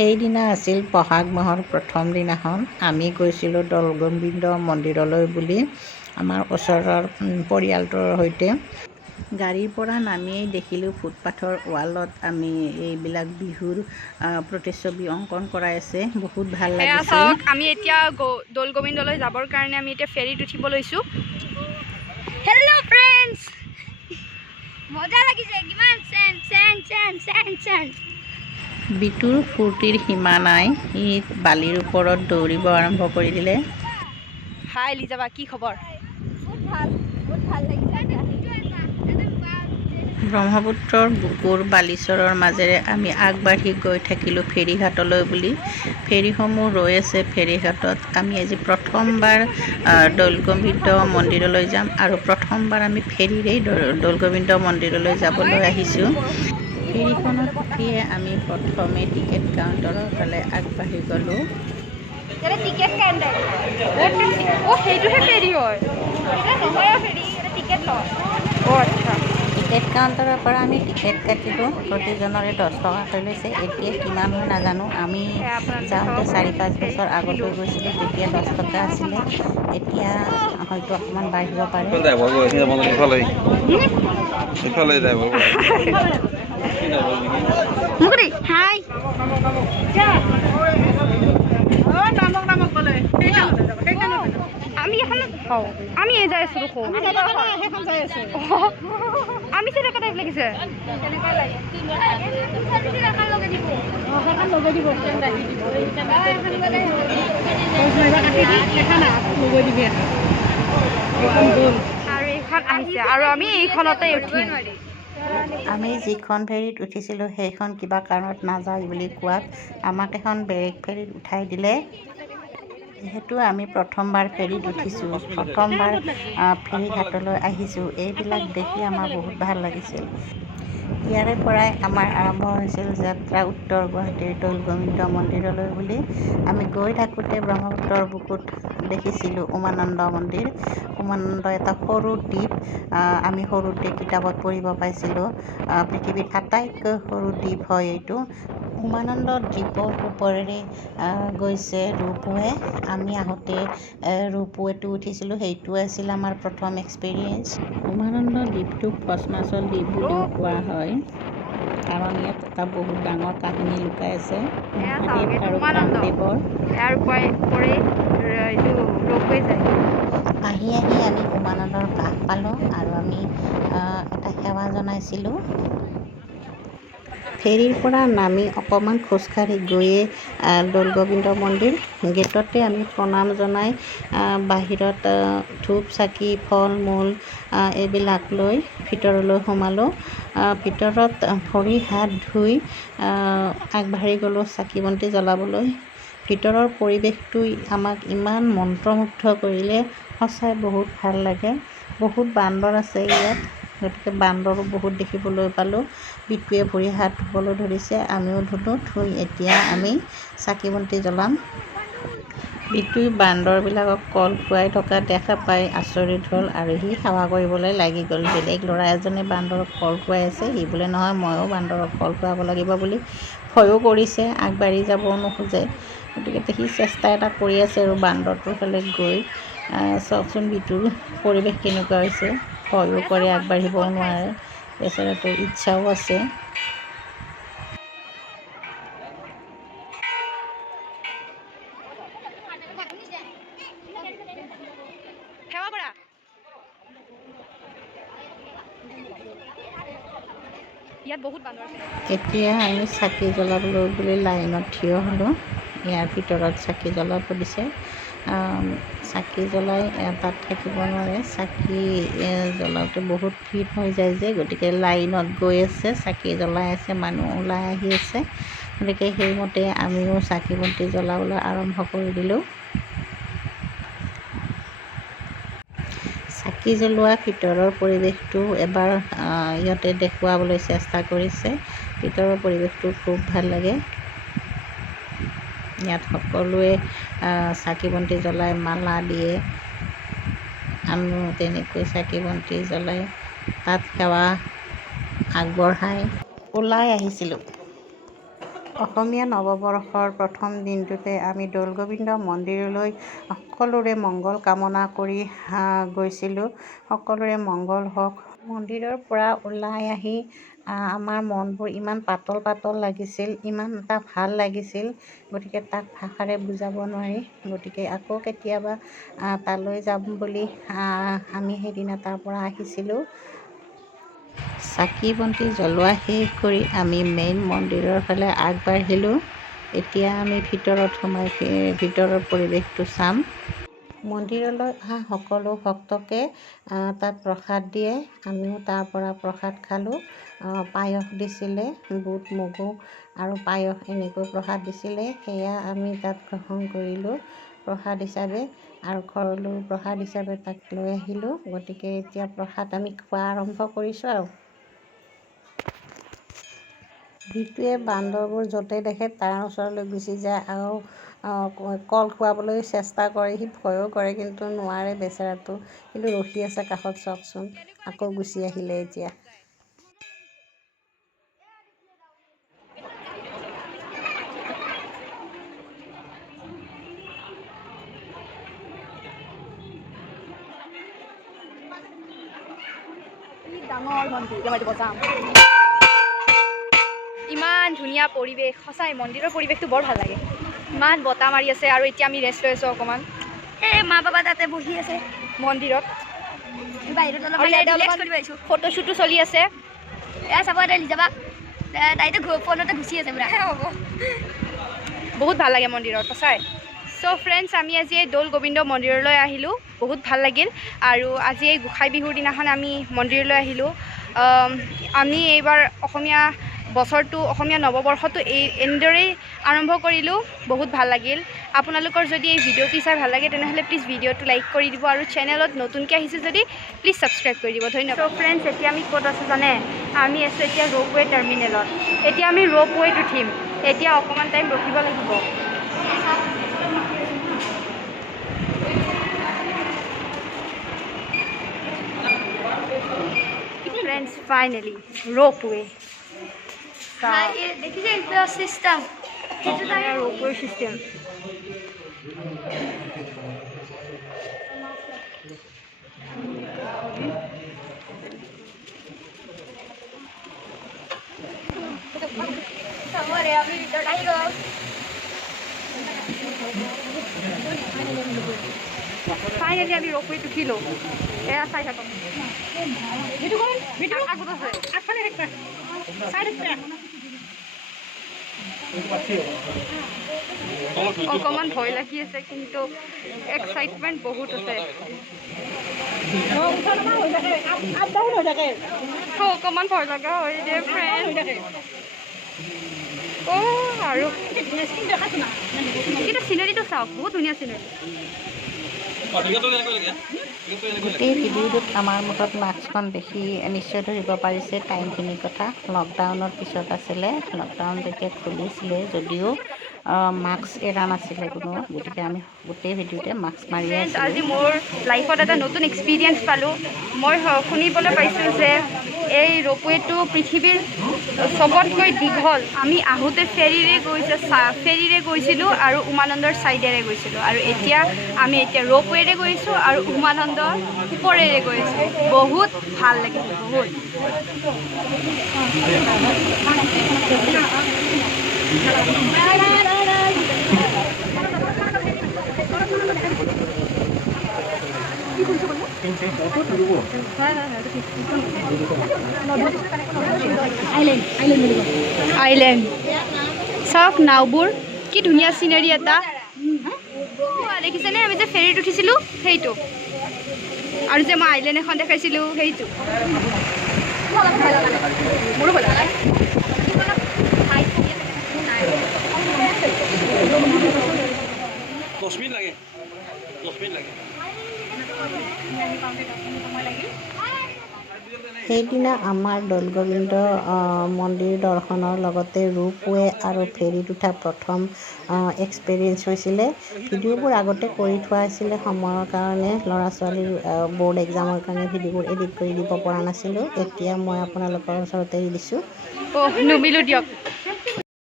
সেইদিনা আছিল বহাগ মাহৰ প্ৰথম দিনাখন। আমি গৈছিলোঁ দৌলগোবিন্দ মন্দিৰলৈ বুলি আমাৰ ওচৰৰ পৰিয়ালটোৰ সৈতে। গাড়ীৰ পৰা নামিয়েই দেখিলোঁ ফুটপাথৰ ৱালত আমি এইবিলাক বিহুৰ প্ৰতিচ্ছবি অংকন কৰাই আছে। বহুত ভালো লাগিছিল চাওক আমি এতিয়া দৌল গোবিন্দলৈ যাবৰ কাৰণে আমি এতিয়া ফেৰীত উঠিব লৈছোঁ। হেল্ল' ফ্ৰেণ্ডছ মজা লাগিছে কিমান চেন চেন চেন চেন চেন বিতুৰ ফূৰ্তিৰ সীমা নাই। ই বালিৰ ওপৰত দৌৰিব আৰম্ভ কৰি দিলে। হাই লিজাবা কি খবৰ? ব্ৰহ্মপুত্ৰৰ বুকুৰ বালিচৰৰ মাজেৰে আমি আগবাঢ়ি গৈ থাকিলোঁ ফেৰীঘাটলৈ বুলি। ফেৰীসমূহ ৰৈ আছে ফেৰীঘাটত। আমি আজি প্ৰথমবাৰ দৌলগোবিন্দ মন্দিৰলৈ যাম আৰু প্ৰথমবাৰ আমি ফেৰীৰেই দৌল- দৌলগোবিন্দ মন্দিৰলৈ যাবলৈ আহিছোঁ। ফেৰীখনত উঠিয়ে আমি প্ৰথমে টিকেট কাউণ্টাৰৰ ফালে আগবাঢ়ি গ'লোঁ। টিকেট কাউণ্টাৰ অ' সেইটোহে ফেৰী হয়। নহয় ফেৰী টিকেট লয় অ' আচ্ছা। টিকেট কাউণ্টাৰৰ পৰা আমি টিকেট কাটিলোঁ। প্ৰতিজনৰে দহ টকাকৈ লৈছে। এতিয়া কিমান হয় নাজানো। আমি যাওঁতে চাৰি পাঁচ বছৰ আগতে গৈছিলোঁ। তেতিয়া দহ টকা আছিলে। এতিয়া হয়তো অকণমান বাঢ়িব পাৰে। মুকুৰি হাই। আমি এখন আমি এই যাই আছো দেখো আমি চাই টাইপ লাগিছে। আৰু এইখন আহিছে আৰু আমি এইখনতে উঠিম আমি যিখন ফেৰীত উঠিছিলোঁ সেইখন কিবা কাৰণত নাযায় বুলি কোৱাত আমাক এখন বেলেগ ফেৰীত উঠাই দিলে। যিহেতু আমি প্ৰথমবাৰ ফেৰীত উঠিছোঁ প্ৰথমবাৰ ফেৰীঘাটলৈ আহিছোঁ এইবিলাক দেখি আমাৰ বহুত ভাল লাগিছিল। ইয়াৰে পৰাই আমাৰ আৰম্ভ হৈছিল যাত্ৰা উত্তৰ গুৱাহাটীৰ দৌলগোবিন্দ মন্দিৰলৈ বুলি। আমি গৈ থাকোঁতে ব্ৰহ্মপুত্ৰৰ বুকুত দেখিছিলোঁ উমানন্দ মন্দিৰ। উমানন্দ এটা সৰু দ্বীপ। আমি সৰুতে কিতাপত পঢ়িব পাইছিলোঁ। আহ, পৃথিৱীৰ আটাইতকৈ সৰু দ্বীপ হয় এইটো। উমানন্দ দ্বীপৰ ওপৰেৰে গৈছে ৰূপৱে। আমি আহোঁতে ৰূপৱেটো উঠিছিলোঁ। সেইটো আছিল আমাৰ প্ৰথম এক্সপিৰিয়েঞ্চ উমানন্দ দ্বীপটোক ভস্মাচল দ্বীপ বুলিও কোৱা হয়। কাৰণ ইয়াত এটা বহুত ডাঙৰ কাহিনী লুকাই আছে। মহাদেৱ আৰু। কামদেৱৰ ইয়াৰ পৰাই পৰে ৰ- এইটো ৰোপৱে যায় আহি আহি আমি উমানন্দৰ কাষ পালোঁ আৰু আমি এটা সেৱা জনাইছিলোঁ। ফেৰীৰ পৰা নামি অকণমান খোজকাঢ়ি গৈয়ে আহ, দৌলগোবিন্দ মন্দিৰ গেটতে আমি প্ৰণাম জনাই বাহিৰত ধূপ চাকি ফল মূল এইবিলাক লৈ ভিতৰলৈ সোমালোঁ। ভিতৰত ভৰি হাত ধুই আগবাঢ়ি গ'লোঁ চাকি বন্তি জ্বলাবলৈ। ভিতৰৰ পৰিৱেশটো আমাক ইমান মন্ত্ৰমুগ্ধ কৰিলে সঁচাই বহুত ভালো লাগে। বহুত বান্দৰ আছে ইয়াত। গতিকে বান্দৰো বহুত দেখিবলৈ পালোঁ। বিটুৱে ভৰি হাত ধুবলৈ ধৰিছে। আমিও ধুলোঁ। ধুই এতিয়া আমি চাকি বন্তি জ্বলাম। বিটুই বান্দৰবিলাকক কল খুৱাই থকা দেখা পাই আচৰিত হ'ল আৰু সি সেৱা কৰিবলৈ লাগি গ'ল। বেলেগ ল'ৰা এজনে বান্দৰক কল খুৱাই আছে। সি বোলে, নহয়, ময়ো বান্দৰক কল খুৱাব লাগিব বুলি ভয়ো কৰিছে। আগবাঢ়ি যাবও নোখোজে। গতিকে সি চেষ্টা এটা কৰি আছে আৰু বান্দৰটোৰ ফালে গৈ চাওকচোন বিটুৰ পৰিৱেশ কেনেকুৱা হৈছে ভয়ো কৰে আগবাঢ়িবও নোৱাৰে বেচেৰাটোৰ ইচ্ছাও আছে। এতিয়া আমি চাকি জ্বলাবলৈ বুলি লাইনত থিয় হ'লোঁ। ইয়াৰ ভিতৰত চাকি জ্বলাব দিছে। চাকি জ্বলাই তাত থাকিব নোৱাৰে। চাকি জ্বলাওঁতে বহুত ভিৰ হৈ যায় যে, গতিকে লাইনত গৈ আছে, চাকি জ্বলাই আছে, মানুহ ওলাই আহি আছে। গতিকে সেইমতে আমিও চাকি বন্তি জ্বলাবলৈ আৰম্ভ কৰি দিলোঁ। চাকি জ্বলোৱা ভিতৰৰ পৰিৱেশটো এবাৰ ইহঁতে দেখুৱাবলৈ চেষ্টা কৰিছে। ভিতৰৰ পৰিৱেশটো খুব ভালো লাগে। ইয়াত সকলোৱে চাকি বন্তি জ্বলাই মালা দিয়ে। আমিও তেনেকৈ চাকি বন্তি জ্বলাই তাত সেৱা আগবঢ়াই ওলাই আহিছিলোঁ। অসমীয়া নৱবৰ্ষৰ প্ৰথম দিনটোতে আমি দৌলগোবিন্দ মন্দিৰলৈ সকলোৰে মংগল কামনা কৰি গৈছিলোঁ। সকলোৰে মংগল হওক। মন্দিৰৰ পৰা ওলাই আহি আমাৰ মনবোৰ ইমান পাতল পাতল লাগিছিল ইমান এটা ভাল লাগিছিল গতিকে তাক ভাষাৰে বুজাব নোৱাৰি। গতিকে আকৌ কেতিয়াবা তালৈ যাম বুলি আমি সেইদিনা তাৰ পৰা আহিছিলোঁ। চাকি বন্তি জ্বলোৱা শেষ কৰি আমি মেইন মন্দিৰৰ ফালে আগবাঢ়িলোঁ। এতিয়া আমি ভিতৰত সোমাই ভিতৰৰ পৰিৱেশটো চাম। মন্দিৰলৈ অহা সকলো ভক্তকে তাত প্ৰসাদ দিয়ে। আমিও তাৰ পৰা প্ৰসাদ খালোঁ। পায়স দিছিলে বুট মগু আৰু পায়স এনেকৈ প্ৰসাদ দিছিলে। সেয়া আমি তাত গ্ৰহণ কৰিলোঁ প্ৰসাদ হিচাপে আৰু ঘৰলৈ প্ৰসাদ হিচাপে তাক লৈ আহিলোঁ। গতিকে এতিয়া প্ৰসাদ আমি খোৱা আৰম্ভ কৰিছোঁ আৰু। যিটোৱে বান্দৰবোৰ য'তে দেখে তাৰ ওচৰলৈ গুচি যায় আৰু কল খুৱাবলৈ চেষ্টা কৰে সি ভয়ো কৰে কিন্তু নোৱাৰে বেচেৰাটো। কিন্তু ৰখি আছে কাষত চাওকচোন আকৌ গুচি আহিলে এতিয়া। ইমান ধুনীয়া পৰিৱেশ সঁচাই মন্দিৰৰ পৰিৱেশটো বৰ ভাল লাগে। ইমান বতাহ মাৰি আছে আৰু এতিয়া আমি ৰেষ্ট লৈ আছোঁ অকণমান। এই মা বাবা তাতে বহি আছে মন্দিৰত। বাহিৰত অলপ ফটোশ্বুটো চলি আছে। এয়া চাব লিজাবা তাইতো ফোনতে গুচি আছে পুৰা। হ'ব। বহুত ভাল লাগে মন্দিৰত সঁচাই। চ' ফ্ৰেণ্ডছ আমি আজি এই দৌল গোবিন্দ মন্দিৰলৈ আহিলোঁ। বহুত ভাল লাগিল। আৰু আজি এই গোঁসাই বিহুৰ দিনাখন আমি মন্দিৰলৈ আহিলোঁ। আমি এইবাৰ অসমীয়া বছৰটো অসমীয়া নৱবৰ্ষটো এই এনেদৰেই আৰম্ভ কৰিলোঁ। বহুত ভালো লাগিল। আপোনালোকৰ যদি এই ভিডিঅ'টো চাই ভালো লাগে, তেনেহ'লে প্লিজ ভিডিঅ'টো লাইক কৰি দিব আৰু চেনেলত নতুনকৈ আহিছে যদি প্লিজ ছাবস্ক্ৰাইব কৰি দিব। ধন্যবাদ। চ' ফ্ৰেণ্ডছ এতিয়া আমি ক'ত আছোঁ জানে? আমি আছোঁ এতিয়া ৰ'পৱে টাৰ্মিনেলত এতিয়া আমি ৰ'পৱেত উঠিম এতিয়া অকণমান টাইম ৰখিব লাগিব। ফ্ৰেণ্ডছ ফাইনেলি ৰ'পৱে দেখিছে কিবা চিষ্টেম ৰ'পৱে চিষ্টেম চবৰে আমি ভিতৰত আহি গ'ল ফাইনেলি আমি ৰ'পৱেত উঠিলোঁ এয়া চাই থাকক আগত আছে অকণমান ভয় লাগি আছে কিন্তু এক্সাইটমেণ্ট বহুত আছে। অকণমান ভয় লগা হয় দে ফ্ৰেণ্ড অ' আৰু কিন্তু চিনেৰীটো চাওক বহুত ধুনীয়া চিনেৰী গোটেই ভিডিঅ'টোত আমাৰ মুখত মাস্কখন দেখি নিশ্চয় ধৰিব পাৰিছে টাইমখিনিৰ কথা। লকডাউনৰ পিছত আছিলে। লকডাউন যেতিয়া খুলিছিলে যদিও মাস্ক এৰা নাছিলে কোনো গতিকে আমি গোটেই ভিডিঅ'তে মাস্ক আছিলোঁ। আজি মোৰ লাইফত এটা নতুন এক্সপিৰিয়েঞ্চ পালোঁ। মই শুনিবলৈ পাইছোঁ যে এই ৰ'পৱেটো পৃথিৱীৰ চবতকৈ দীঘল। আমি আহোঁতে ফেৰীৰে গৈছে ফেৰীৰে গৈছিলোঁ আৰু উমানন্দৰ ছাইডেৰে গৈছিলোঁ। আৰু এতিয়া আমি এতিয়া ৰ'পৱেৰে গৈছোঁ আৰু উমানন্দৰ ওপৰেৰে গৈছোঁ। বহুত ভালো লাগিছে বহুত। আইলেণ্ড চাওক নাওবোৰ, কি ধুনীয়া চিনেৰী এটা। দেখিছেনে? আমি যে ফেৰীত উঠিছিলোঁ, সেইটো। আৰু যে মই আইলেণ্ড এখন দেখাইছিলোঁ, সেইটো। মোৰো ভালো লগা দহ মিনিট লাগে। দহ মিনিট লাগে। সেইদিনা আমাৰ দৌলগোবিন্দ মন্দিৰ দৰ্শনৰ লগতে ৰূপৱে আৰু ফেৰীত উঠা প্ৰথম এক্সপেৰিয়েঞ্চ হৈছিলে। ভিডিঅ'বোৰ আগতে কৰি থোৱা আছিলে সময়ৰ কাৰণে। ল'ৰা ছোৱালীৰ ব'ৰ্ড এক্সামৰ কাৰণে ভিডিঅ'বোৰ এডিট কৰি দিব পৰা নাছিলোঁ। এতিয়া মই আপোনালোকৰ ওচৰতে এৰি দিছোঁ। দিয়ক।